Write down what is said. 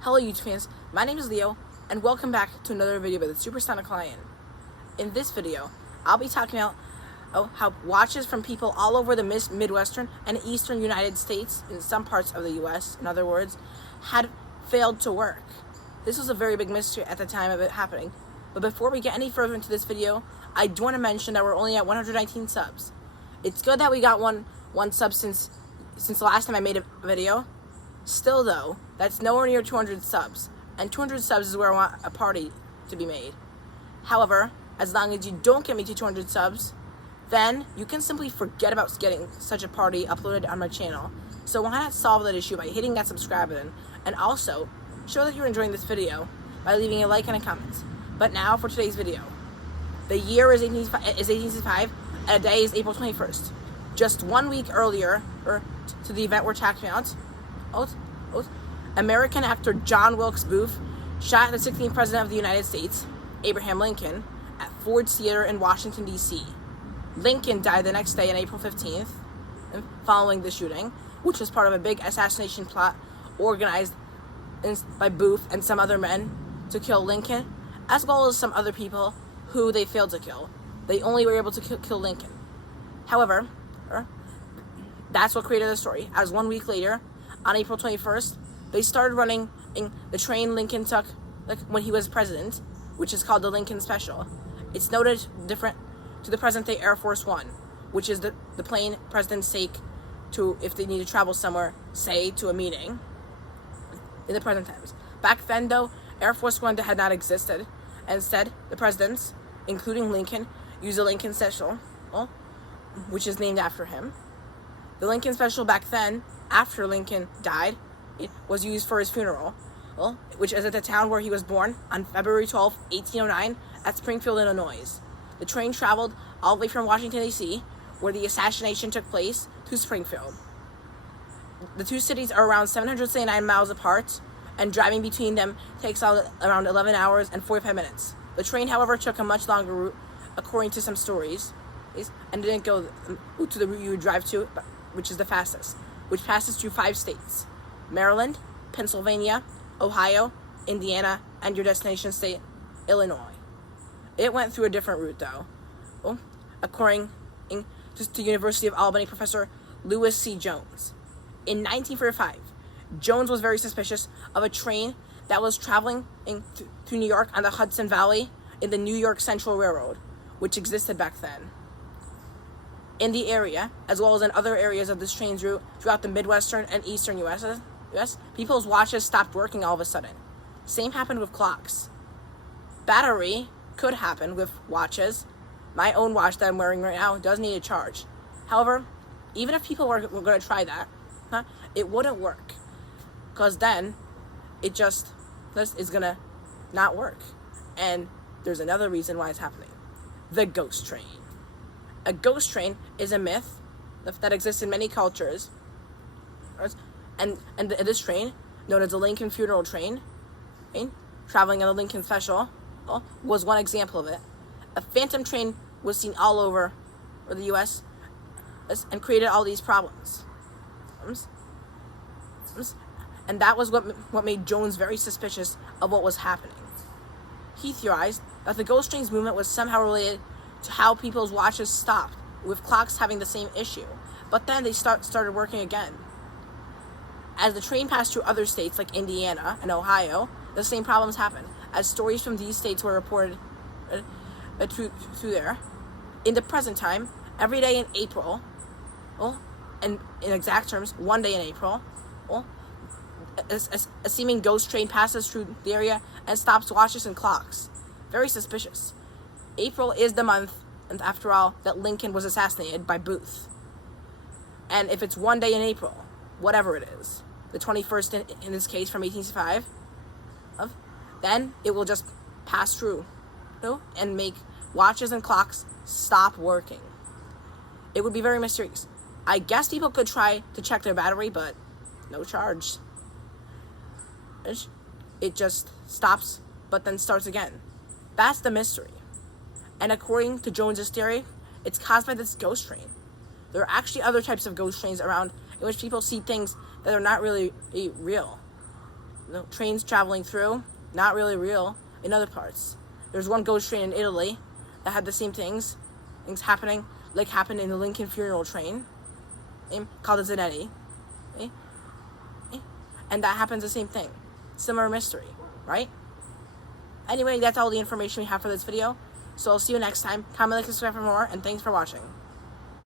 Hello YouTube fans, my name is Leo, and welcome back to another video by the Supersonic Lion. In this video, I'll be talking about how watches from people all over the Midwestern and Eastern United States, in some parts of the US, in other words, had failed to work. This was a very big mystery at the time of it happening, but before we get any further into this video, I do want to mention that we're only at 119 subs. It's good that we got one sub since the last time I made a video. Still though, that's nowhere near 200 subs, and 200 subs is where I want a party to be made. However, as long as you don't get me to 200 subs, then you can simply forget about getting such a party uploaded on my channel. So why not solve that issue by hitting that subscribe button, and also show that you're enjoying this video by leaving a like and a comment. But now for today's video. The year is 1865, and the day is April 21st. Just 1 week earlier, to the event we're talking about, American actor John Wilkes Booth shot the 16th President of the United States, Abraham Lincoln, at Ford's Theater in Washington, D.C. Lincoln died the next day on April 15th, following the shooting, which was part of a big assassination plot organized by Booth and some other men to kill Lincoln, as well as some other people who they failed to kill. They only were able to kill Lincoln. However, that's what created the story, as 1 week later, on April 21st, they started running in the train Lincoln took when he was president, which is called the Lincoln Special. It's noted different to the present-day Air Force One, which is the plane presidents take to if they need to travel somewhere, say to a meeting, in the present times. Back then, though, Air Force One had not existed, and instead, the presidents, including Lincoln, used the Lincoln Special, which is named after him. The Lincoln Special back then, after Lincoln died, it was used for his funeral, which is at the town where he was born on February 12, 1809, at Springfield, Illinois. The train traveled all the way from Washington, D.C., where the assassination took place, to Springfield. The two cities are around 779 miles apart, and driving between them takes around 11 hours and 45 minutes. The train, however, took a much longer route, according to some stories, and didn't go to the route you would drive to, which is the fastest, which passes through 5 states: Maryland, Pennsylvania, Ohio, Indiana, and your destination state, Illinois. It went through a different route, though, according to University of Albany professor Lewis C. Jones. In 1945, Jones was very suspicious of a train that was traveling to New York on the Hudson Valley in the New York Central Railroad, which existed back then. In the area, as well as in other areas of this train's route throughout the Midwestern and Eastern US, people's watches stopped working all of a sudden. Same happened with clocks. Battery could happen with watches. My own watch that I'm wearing right now does need a charge. However, even if people were going to try that, it wouldn't work, because then it just is going to not work. And there's another reason why it's happening. The ghost train. A ghost train is a myth that exists in many cultures, and this train, known as the Lincoln Funeral Train, traveling on the Lincoln Special, was one example of it. A phantom train was seen all over the U.S. and created all these problems. And that was what made Jones very suspicious of what was happening. He theorized that the ghost train's movement was somehow related to how people's watches stopped, with clocks having the same issue. But then they started working again. As the train passed through other states like Indiana and Ohio, the same problems happened, as stories from these states were reported through there. In the present time, every day in April, and in exact terms, one day in April, a seeming ghost train passes through the area and stops watches and clocks. Very suspicious. April is the month, and after all, that Lincoln was assassinated by Booth. And if it's one day in April, whatever it is, the 21st in this case from 1865, then it will just pass through, and make watches and clocks stop working. It would be very mysterious. I guess people could try to check their battery, but no charge. It just stops, but then starts again. That's the mystery. And according to Jones's theory, it's caused by this ghost train. There are actually other types of ghost trains around in which people see things that are not really real. trains traveling through, not really real in other parts. There's one ghost train in Italy that had the same things happening, like happened in the Lincoln funeral train, called the Zanetti. And that happens the same thing. Similar mystery, right? Anyway, that's all the information we have for this video. So I'll see you next time. Comment, like, subscribe for more, and thanks for watching.